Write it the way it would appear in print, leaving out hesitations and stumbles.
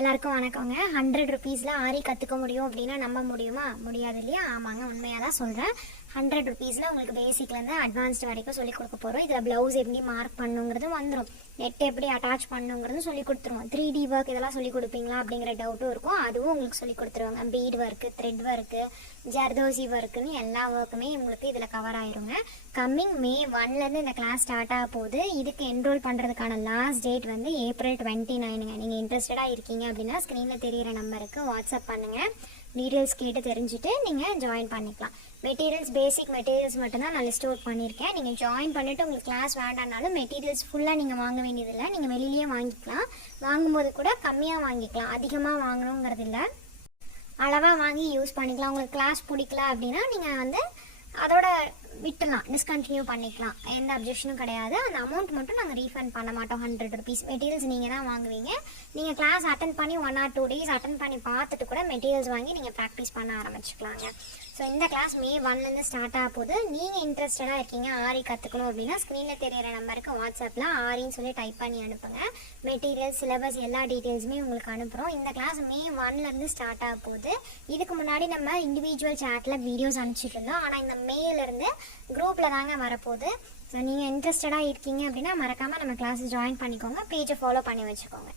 எல்லாருக்கும் வணக்கங்க. 100 ருபீஸில் ஆரி கற்றுக்க முடியும் அப்படின்னா நம்ப முடியுமா? முடியாது இல்லையா? ஆமாங்க, உண்மையாக தான் சொல்கிறேன். 100 ருபீஸில் உங்களுக்கு பேசிக்லேருந்து அட்வான்ஸ்டு வரைக்கும் சொல்லிக் கொடுக்க போகிறோம். இதில் ப்ளவுஸ் எப்படி மார்க் பண்ணுங்கிறது வந்துடும், நெட் எப்படி அட்டாச் பண்ணுங்கிறது சொல்லி கொடுத்துருவோம். 3D ஒர்க் இதெல்லாம் சொல்லி கொடுப்பீங்களா அப்படிங்கிற டவுட்டும் இருக்கும், அதுவும் உங்களுக்கு சொல்லி கொடுத்துருவாங்க. Bead work, thread work, zardozi ஒர்க்குன்னு எல்லா ஒர்க்குமே உங்களுக்கு இதில் கவர் ஆயிருங்க. கம்மிங் May 1லேருந்து இந்த கிளாஸ் ஸ்டார்ட் ஆக போகுது. இதுக்கு என்ரோல் பண்ணுறதுக்கான லாஸ்ட் டேட் வந்து April 29ங்க. நீங்கள் இன்ட்ரெஸ்டடாக இருக்கீங்க அப்படின்னா ஸ்க்ரீனில் தெரிகிற நம்பருக்கு வாட்ஸ்அப் பண்ணுங்கள். டீட்டெயில்ஸ் கேட்டு தெரிஞ்சுட்டு நீங்கள் ஜாயின் பண்ணிக்கலாம். மெட்டீரியல்ஸ், பேசிக் மெட்டீரியல்ஸ் மட்டும்தான் நான் லிஸ்ட் அவுட் பண்ணியிருக்கேன். நீங்கள் ஜாயின் பண்ணிவிட்டு உங்களுக்கு கிளாஸ் வேண்டானாலும் மெட்டீரியல்ஸ் ஃபுல்லாக நீங்கள் வாங்க வேண்டியதில்லை, நீங்கள் வெளியிலேயே வாங்கிக்கலாம். வாங்கும்போது கூட கம்மியாக வாங்கிக்கலாம், அதிகமாக வாங்கணுங்கிறது இல்லை. அளவாக வாங்கி யூஸ் பண்ணிக்கலாம். உங்களுக்கு கிளாஸ் பிடிக்கல அப்படின்னா நீங்கள் வந்து அதோட விட்டுலாம், டிஸ்கண்டினியூ பண்ணிக்கலாம், எந்த அப்ஜெக்ஷனும் கிடையாது. அந்த அமௌண்ட் மட்டும் நாங்கள் ரீஃபண்ட் பண்ண மாட்டோம். 100 ருபீஸ். மெட்டீரியல்ஸ் நீங்கள் தான் வாங்குவீங்க. நீங்கள் கிளாஸ் அட்டன் பண்ணி 1 or 2 days அட்டன் பண்ணி பார்த்துட்டு கூட மெட்டீரியல்ஸ் வாங்கி நீங்கள் ப்ராக்டிஸ் பண்ண ஆரம்பிச்சுக்கலாங்க. ஸோ இந்த கிளாஸ் May 1லேருந்து ஸ்டார்ட் ஆக போகுது. நீங்கள் இன்ட்ரெஸ்டடாக இருக்கீங்க ஆரி கற்றுக்கணும் அப்படின்னா ஸ்க்ரீனில் தெரிகிற நம்பருக்கு வாட்ஸ்அப்பில் ஆரின்னு சொல்லி டைப் பண்ணி அனுப்புங்க. மெட்டீரியல்ஸ், சிலபஸ் எல்லா டீட்டெயில்ஸுமே உங்களுக்கு அனுப்புகிறோம். இந்த கிளாஸ் May 1லேருந்து ஸ்டார்ட் ஆக போகுது. இதுக்கு முன்னாடி நம்ம இண்டிவிஜுவல் சேட்டில் வீடியோஸ் அனுப்பிச்சிட்டு இருந்தோம், ஆனால் இந்த மேலேருந்து குரூப்பில் தாங்க வரப்போகுது. ஸோ நீங்கள் இன்ட்ரெஸ்டடாக இருக்கீங்க அப்படின்னா மறக்காமல் நம்ம கிளாஸஸ் ஜாயின் பண்ணிக்கோங்க. பேஜை ஃபாலோ பண்ணி வச்சுக்கோங்க.